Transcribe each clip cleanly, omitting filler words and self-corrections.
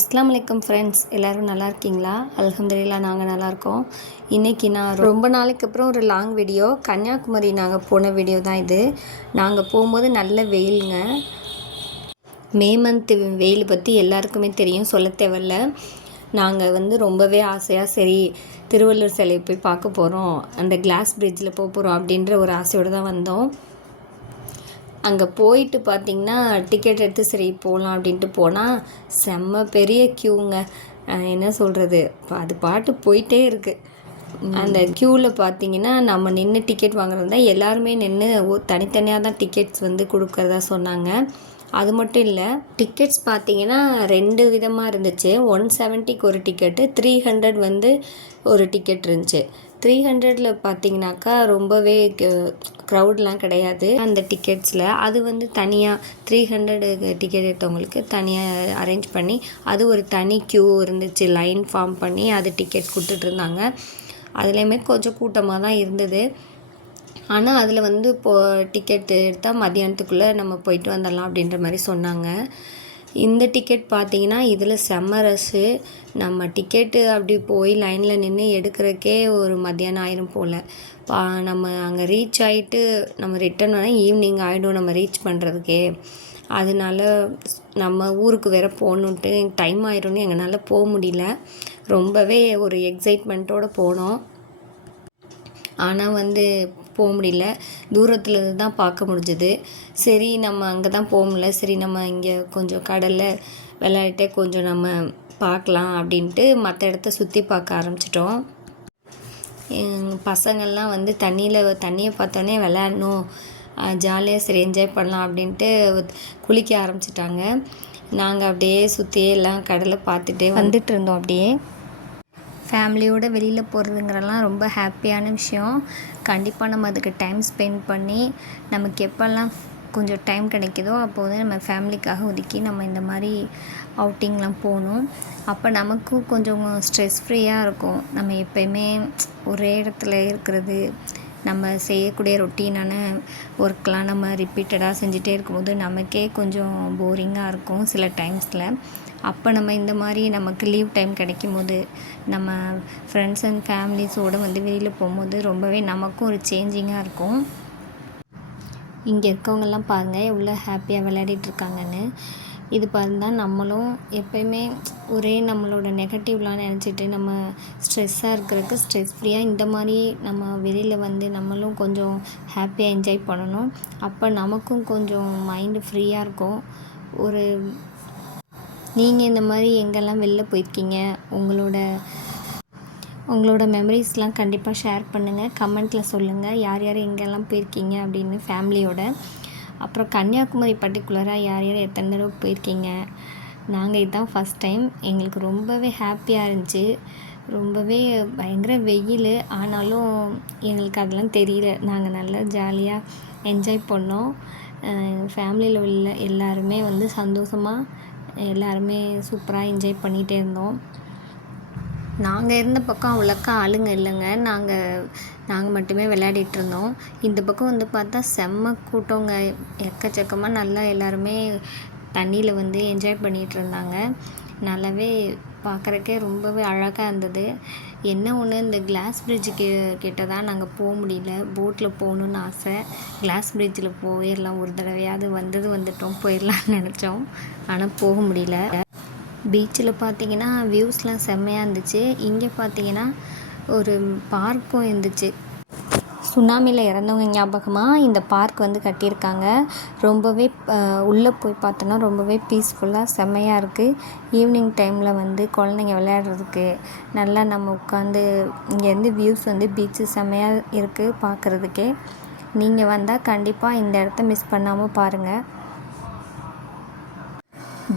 அஸ்ஸலாமு அலைக்கும் ஃப்ரெண்ட்ஸ், எல்லோரும் நல்லா இருக்கீங்களா? அல்ஹம்துலில்லாஹ் நாங்கள் நல்லாயிருக்கோம். இன்றைக்கி நான் ரொம்ப நாளைக்கு அப்புறம் ஒரு லாங் வீடியோ, கன்னியாகுமரி நாங்கள் போன வீடியோ தான் இது. நாங்கள் போகும்போது நல்ல வெயிலுங்க. மே மந்த்து வெயில் பற்றி எல்லாருக்குமே தெரியும், சொல்ல தேவையில்ல. நாங்கள் ரொம்பவே ஆசையாக சரி திருவள்ளுவர் சிலையை போய் பார்க்க போகிறோம், அந்த கிளாஸ் பிரிட்ஜில் போக போகிறோம் அப்படின்ற ஒரு ஆசையோடு தான் வந்தோம். அங்கே போயிட்டு பார்த்திங்கன்னா டிக்கெட் எடுத்து சரி போகலாம் அப்படின்ட்டு போனால் செம்ம பெரிய க்யூங்க. என்ன சொல்கிறது, அது பாட்டு போயிட்டே இருக்குது. அந்த க்யூவில் பார்த்திங்கன்னா நம்ம நின்று டிக்கெட் வாங்குறது தான், எல்லாருமே நின்று தனித்தனியாக தான் டிக்கெட்ஸ் கொடுக்குறதா சொன்னாங்க. அது மட்டும் இல்லை, டிக்கெட்ஸ் பார்த்திங்கன்னா 2 விதமாக இருந்துச்சு. 170க்கு ஒரு டிக்கெட்டு, 300 ஒரு டிக்கெட் இருந்துச்சு. 300ல் பார்த்திங்கனாக்கா ரொம்பவே க்ரௌட்லாம் கிடையாது அந்த டிக்கெட்ஸில். அது தனியாக 300 டிக்கெட் எடுத்தவங்களுக்கு தனியாக அரேஞ்ச் பண்ணி அது ஒரு தனி க்யூ இருந்துச்சு, லைன் ஃபார்ம் பண்ணி அது டிக்கெட் கொடுத்துட்ருந்தாங்க. அதுலேயுமே கொஞ்சம் கூட்டமாக தான் இருந்தது. ஆனால் அதில் இப்போது டிக்கெட் எடுத்தால் மதியானத்துக்குள்ளே நம்ம போயிட்டு வந்துடலாம் அப்படின்ற மாதிரி சொன்னாங்க. இந்த டிக்கெட் பார்த்திங்கன்னா இதில் செம்ம ரஷ்ஷு. நம்ம டிக்கெட்டு அப்படி போய் லைனில் நின்று எடுக்கிறக்கே ஒரு மத்தியானம் ஆயிரும் போல். நம்ம அங்கே ரீச் ஆகிட்டு நம்ம ரிட்டன் வர ஈவினிங் ஆகிடும் நம்ம ரீச் பண்ணுறதுக்கே. அதனால நம்ம ஊருக்கு வேறு போகணுன்ட்டு டைம் ஆயிரும்னு எங்களால் போக முடியல. ரொம்பவே ஒரு எக்ஸைட்மெண்ட்டோடு போனோம். ஆனால் போக முடியல, தூரத்தில் தான் பார்க்க முடிஞ்சது. சரி நம்ம அங்கே தான் போக முடியல, சரி நம்ம இங்கே கொஞ்சம் கடலில் விளையாடிட்டே கொஞ்சம் நம்ம பார்க்கலாம் அப்படின்ட்டு மற்ற இடத்த சுற்றி பார்க்க ஆரம்பிச்சிட்டோம். பசங்கள்லாம் தண்ணியை பார்த்தோன்னே விளையாடணும், ஜாலியாக சரி என்ஜாய் பண்ணலாம் அப்படின்ட்டு குளிக்க ஆரம்பிச்சிட்டாங்க. நாங்கள் அப்படியே சுற்றியே எல்லாம் கடலை பார்த்துட்டே வந்துட்டு இருந்தோம். அப்படியே ஃபேமிலியோடு வெளியில் போகிறதுங்கிறலாம் ரொம்ப ஹாப்பியான விஷயம். கண்டிப்பாக நம்ம அதுக்கு டைம் ஸ்பெண்ட் பண்ணி நமக்கு எப்போல்லாம் கொஞ்சம் டைம் கிடைக்குதோ அப்போது நம்ம ஃபேமிலிக்காக ஒதுக்கி நம்ம இந்த மாதிரி அவுட்டிங்லாம் போகணும். அப்போ நமக்கும் கொஞ்சம் ஸ்ட்ரெஸ் ஃப்ரீயாக இருக்கும். நம்ம எப்போயுமே ஒரே இடத்துல இருக்கிறது, நம்ம செய்யக்கூடிய ரொட்டீனான ஒர்க்லாம் நம்ம ரிப்பீட்டடாக செஞ்சுட்டே இருக்கும்போது நமக்கே கொஞ்சம் போரிங்காக இருக்கும் சில டைம்ஸில். அப்போ நம்ம இந்த மாதிரி நமக்கு லீவ் டைம் கிடைக்கும் போது நம்ம ஃப்ரெண்ட்ஸ் அண்ட் ஃபேமிலிஸோடு வெளியில் போகும்போது ரொம்பவே நமக்கும் ஒரு சேஞ்சிங்காக இருக்கும். இங்கே இருக்கவங்கெல்லாம் பாருங்கள் எவ்வளோ ஹாப்பியாக விளையாடிட்டுருக்காங்கன்னு. இது பாருந்தால் நம்மளும் எப்போயுமே ஒரே நம்மளோட நெகட்டிவ்லாம் நினச்சிட்டு நம்ம ஸ்ட்ரெஸ்ஸாக இருக்கிறதுக்கு ஸ்ட்ரெஸ் ஃப்ரீயாக இந்த மாதிரி நம்ம வெளியில் நம்மளும் கொஞ்சம் ஹாப்பியாக என்ஜாய் பண்ணணும். அப்போ நமக்கும் கொஞ்சம் மைண்டு ஃப்ரீயாக இருக்கும். நீங்கள் இந்த மாதிரி எங்கெல்லாம் வெளில போயிருக்கீங்க, உங்களோட மெமரிஸ்லாம் கண்டிப்பாக ஷேர் பண்ணுங்கள், கமெண்ட்டில் சொல்லுங்கள். யார் யார் எங்கெல்லாம் போயிருக்கீங்க அப்படின்னு ஃபேமிலியோட. அப்புறம் கன்னியாகுமரி பர்டிகுலராக யார் யார் எத்தனை தடவை போயிருக்கீங்க. நாங்கள் இதுதான் ஃபஸ்ட் டைம். எங்களுக்கு ரொம்பவே ஹாப்பியாக இருந்துச்சு. ரொம்பவே பயங்கர வெயில், ஆனாலும் எங்களுக்கு அதெல்லாம் தெரியல. நாங்கள் நல்லா ஜாலியாக என்ஜாய் பண்ணோம். ஃபேமிலியில் உள்ள எல்லாருமே சந்தோஷமாக எல்லாருமே சூப்பராக என்ஜாய் பண்ணிகிட்டே இருந்தோம். நாங்கள் இருந்த பக்கம் அவ்வளோக்கா ஆளுங்க இல்லைங்க. நாங்கள் மட்டுமே விளையாடிட்டுருந்தோம். இந்த பக்கம் பார்த்தா செம்ம கூட்டங்க, எக்கச்சக்கமாக நல்லா எல்லாருமே தண்ணியில் என்ஜாய் பண்ணிகிட்டு இருந்தாங்க. நல்லாவே பார்க்குறக்கே ரொம்பவே அழகாக இருந்தது. என்ன ஒன்று, இந்த கிளாஸ் பிரிட்ஜுக்கு கிட்ட தான் நாங்கள் போக முடியல. போட்டில் போகணுன்னு ஆசை. கிளாஸ் பிரிட்ஜில் போயிடலாம், ஒரு தடவையாவது வந்துட்டோம் போயிடலான்னு நினச்சோம், ஆனால் போக முடியல. பீச்சில் பார்த்திங்கன்னா வியூஸ்லாம் செம்மையாக இருந்துச்சு. இங்கே பார்த்திங்கன்னா ஒரு பார்க்கும் இருந்துச்சு. சுனாமியில் இறந்தவங்க ஞாபகமாக இந்த பார்க் கட்டியிருக்காங்க. ரொம்பவே உள்ளே போய் பார்த்தோன்னா ரொம்பவே பீஸ்ஃபுல்லாக செம்மையாக இருக்குது. ஈவினிங் டைமில் குழந்தைங்க விளையாடுறதுக்கு நல்லா நம்ம உட்காந்து இங்கேருந்து வியூஸ் பீச்சு செம்மையாக இருக்குது பார்க்குறதுக்கே. நீங்கள் வந்தால் கண்டிப்பாக இந்த இடத்த மிஸ் பண்ணாமல் பாருங்கள்.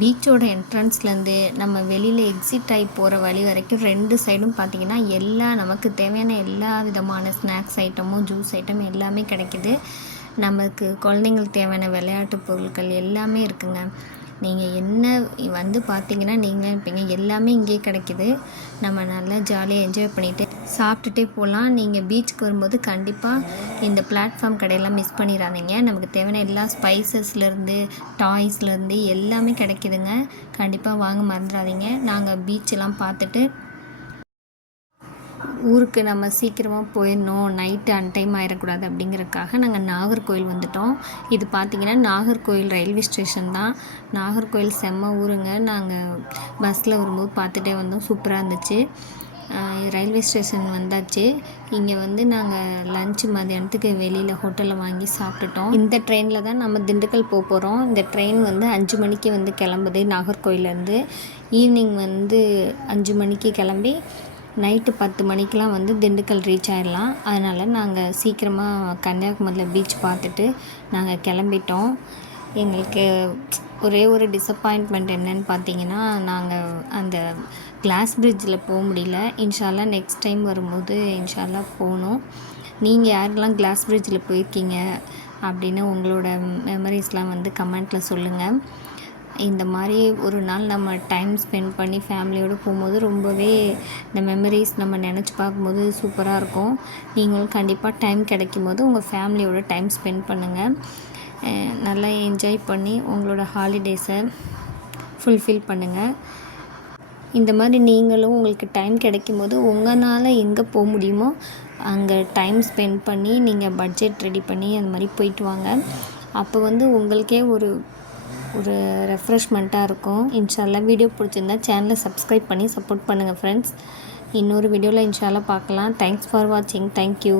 பீச்சோட என்ட்ரன்ஸ்லேருந்து நம்ம வெளியில் எக்ஸிட் ஆகி போகிற வழி வரைக்கும் 2 சைடும் பார்த்திங்கன்னா நமக்கு தேவையான எல்லா விதமான ஸ்நாக்ஸ் ஐட்டமும் ஜூஸ் ஐட்டம் எல்லாமே கிடைக்கிது. நமக்கு குழந்தைங்களுக்கு தேவையான விளையாட்டு பொருட்கள் எல்லாமே இருக்குங்க. நீங்கள் என்ன வந்து பார்த்தீங்கன்னா நீங்களே இருப்பீங்க. எல்லாமே இங்கேயே கிடைக்கிது. நம்ம நல்லா ஜாலியாக என்ஜாய் பண்ணிவிட்டு சாப்பிட்டுட்டே போகலாம். நீங்கள் பீச்சுக்கு வரும்போது கண்டிப்பாக இந்த பிளாட்ஃபார்ம் கடையெல்லாம் மிஸ் பண்ணிடாதீங்க. நமக்கு தேவையான எல்லா ஸ்பைசஸ்லேருந்து டாய்ஸ்லேருந்து எல்லாமே கிடைக்கிதுங்க. கண்டிப்பாக வாங்க மறந்துடாதீங்க. நாங்கள் பீச்செல்லாம் பார்த்துட்டு ஊருக்கு நம்ம சீக்கிரமாக போயிடணும், நைட்டு அன்டைம் ஆகிடக்கூடாது அப்படிங்கிறதுக்காக நாங்கள் நாகர்கோவில் வந்துவிட்டோம். இது பார்த்திங்கன்னா நாகர்கோவில் ரயில்வே ஸ்டேஷன் தான். நாகர்கோவில் செம்ம ஊருங்க. நாங்கள் பஸ்ஸில் வரும்போது பார்த்துட்டே வந்தோம். சூப்பராக இருந்துச்சு. ரயில்வே ஸ்டேஷன் வந்தாச்சு. இங்கே வந்து நாங்கள் லன்ச்சு மதியானத்துக்கு வெளியில் ஹோட்டலில் வாங்கி சாப்பிட்டுட்டோம். இந்த ட்ரெயினில் தான் நம்ம திண்டுக்கல் போகிறோம். இந்த ட்ரெயின் வந்து 5 மணிக்கு வந்து கிளம்புது நாகர்கோவிலேருந்து. ஈவினிங் வந்து 5 மணிக்கு கிளம்பி நைட்டு 10 மணிக்கெலாம் வந்து திண்டுக்கல் ரீச் ஆகிடலாம். அதனால் நாங்கள் சீக்கிரமாக கன்னியாகுமரியில் பீச் பார்த்துட்டு நாங்கள் கிளம்பிட்டோம். எங்களுக்கு ஒரே ஒரு டிசப்பாயின்ட்மெண்ட் என்னென்னு பார்த்தீங்கன்னா, நாங்கள் அந்த கிளாஸ் பிரிட்ஜில் போக முடியல. இன்ஷால்லா நெக்ஸ்ட் டைம் வரும்போது இன்ஷால்லா போகணும். நீங்கள் யாரெல்லாம் கிளாஸ் பிரிட்ஜில் போயிருக்கீங்க அப்படின்னு உங்களோட மெமரிஸ்லாம் வந்து கமெண்ட்டில் சொல்லுங்கள். இந்த மாதிரி ஒரு நாள் நம்ம டைம் ஸ்பெண்ட் பண்ணி ஃபேமிலியோடு போகும்போது ரொம்பவே இந்த மெமரிஸ் நம்ம நினச்சி பார்க்கும்போது சூப்பராக இருக்கும். நீங்களும் கண்டிப்பாக டைம் கிடைக்கும் போது உங்கள் ஃபேமிலியோட டைம் ஸ்பெண்ட் பண்ணுங்கள். நல்லா என்ஜாய் பண்ணி உங்களோட ஹாலிடேஸை ஃபுல்ஃபில் பண்ணுங்கள். இந்த மாதிரி நீங்களும் உங்களுக்கு டைம் கிடைக்கும் போது உங்களால் எங்கே போக முடியுமோ அங்கே டைம் ஸ்பெண்ட் பண்ணி நீங்கள் பட்ஜெட் ரெடி பண்ணி அந்த மாதிரி போயிட்டு வாங்க. அப்போ வந்து உங்களுக்கே ஒரு ரெஃப்ரெஷ்மெண்ட்டாக இருக்கும். இன்ஷால்லா வீடியோ பிடிச்சிருந்தா சேனலை சப்ஸ்கிரைப் பண்ணி சப்போர்ட் பண்ணுங்கள் ஃப்ரெண்ட்ஸ். இன்னொரு வீடியோவில் இன்ஷால்லா பார்க்கலாம். தேங்க்ஸ் ஃபார் வாட்சிங். தேங்க்யூ.